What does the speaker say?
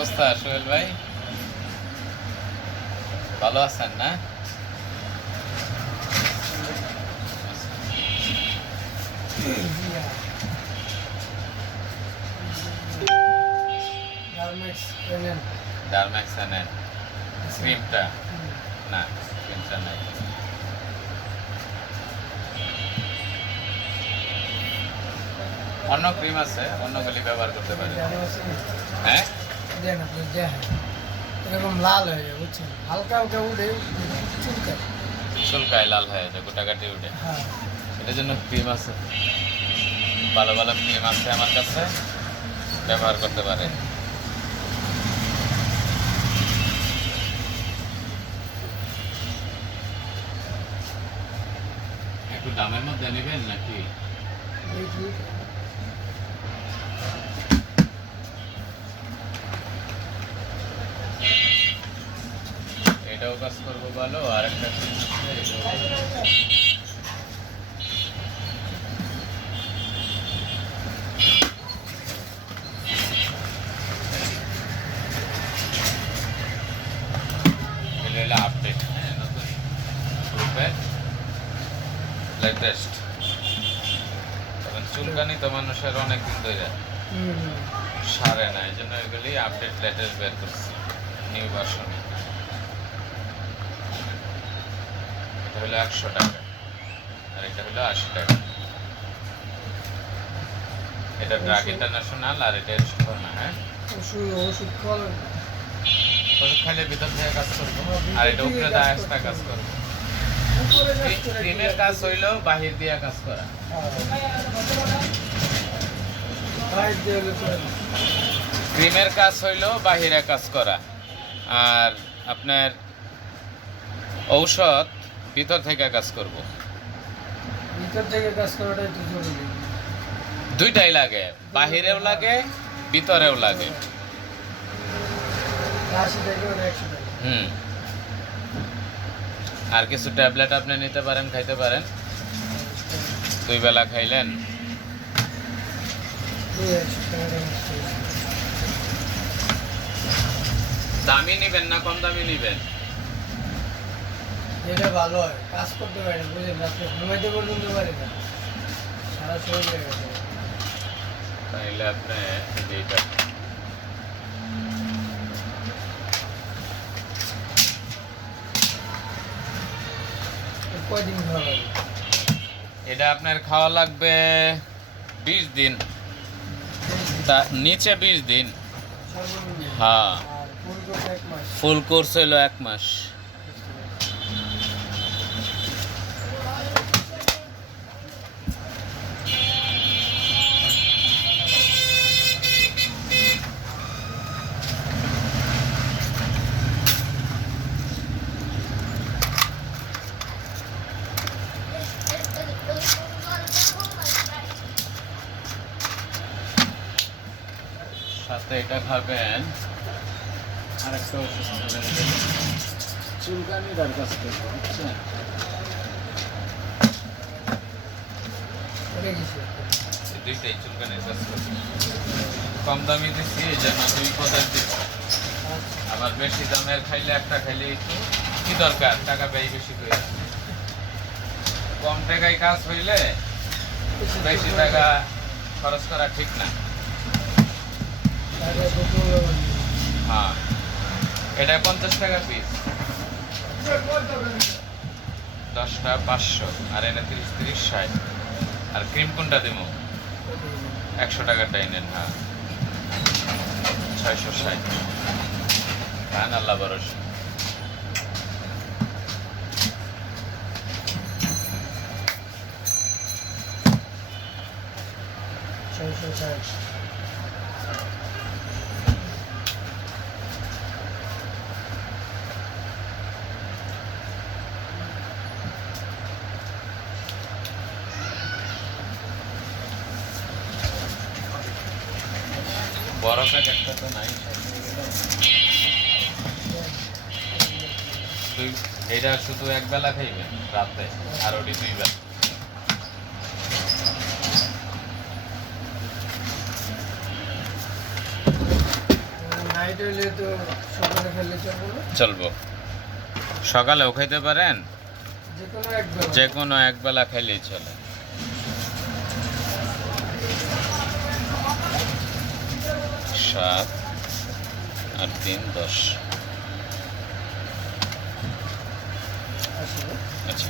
অবস্থা সোহেল ভাই? ভালো আছেন না? ডারম্যাক্স নেন ক্রিমটা? না, ক্রিমটা নাই। অন্য ক্রিম আছে, অন্যগুলি ব্যবহার করতে পারেন। হ্যাঁ, এরকম লাল হয়ে যায়, বুঝছেন? হালকা হালকা উঠে চুলকায়। চুলকায় লাল হয়ে যায়, গোটাকাটি উঠে। হ্যাঁ, এটার জন্য ক্রিম আছে, ভালো ভালো ক্রিম আছে আমার কাছে, ব্যবহার করতে পারে। একটু দামের মধ্যে নেবেন নাকি? দেখি। এটাও কাজ করবো ভালো, আর একটা ক্রিম আছে এটাও ভালো। এটা আপডেট, হ্যাঁ, নতুন গ্রুপের লেটেস্ট। তখন চুলকানি তো মানুষের অনেক দিন ধরে সারে না, এই জন্য এগুলি আপডেট লেটেস্ট বের করছি, নিউ ভার্সনে। এটা হলো 100 টাকা আর এটা হলো 80 টাকা। এটা ড্রাগ ইন্টারন্যাশনাল আর এটা না। হ্যাঁ, ওষুধ খাওয়া ওষুধ খাইলে ভিতর থেকে কাজ করবো, আর এটা উপরে দায়স্তা কাজ করবো। ক্রিমের কাজ হইলেও বাহির দিয়ে কাজ করা। ক্রিমের কাজ হইলেও বাহিরে কাজ করা, আর আপনার ঔষধ ভিতর থেকে কাজ করব। ভিতর থেকে কাজ করাটাই তো জরুরি। দুইটাই লাগে, বাহিরেও লাগে ভিতরেও লাগে। 80 টাকা ওটা 100 টাকা। আর কিছু ট্যাবলেট আপনি নিতে পারেন, খাইতে পারেন, 2 বেলা খাইলেন। দামি নিবেন না কম দামি নিবেন? এটা ভালো হয়, কাজ করতে পারে, বুঝলেন? রাত্রে ঘুমাইতে পর্যন্ত পারে না, সারা শরীর হয়ে গেছে। তাইলে আপনি এইটা কয়দিন খাওয়া লাগে? এটা আপনার খাওয়া লাগবে 20 দিন, তা নিচে 20 দিন। সর্বনিম্ন। হ্যাঁ, আর ফুল কোর্স 1 মাস। ফুল কোর্স হইলো 1 মাস। সাথে এটা খাবেন, আর একটা ওষুধ খাবেন, চুলকানি তার কাছ থেকে, বুঝছেন? এটা কিছু এই দুইটাই চুলকানির কাজ করবে। কম দামি দিচ্ছি এই জন্য 2 পদের দিচ্ছি। আবার বেশি দামের খাইলে একটা খাইলে কি দরকার, টাকা ব্যয় বেশি করে। কম টাকায় কাজ হইলে বেশি টাকা খরচ করা ঠিক না। হ্যাঁ, এটা 50 টাকা পিস, 10টা 500, আর এনে 30 60। আর ক্রিম কোনটা দিব? 100 টাকাটাই নেন। হ্যাঁ, 660। খান, আল্লাহ ভরসা। বড় প্যাকেটটা তো নাই, এইটা শুধু 1 বেলা খাইবেন রাতে, আর ওটি 2 বেলা। নাই নাইট হইলে তো সকালে খেলে চলবো না? চলবো। সকালেও খাইতে পারেন, যে কোনো একবার যে কোনো একবেলা খাইলেই চলে। 7 আর 3 10। আসলে আচ্ছা।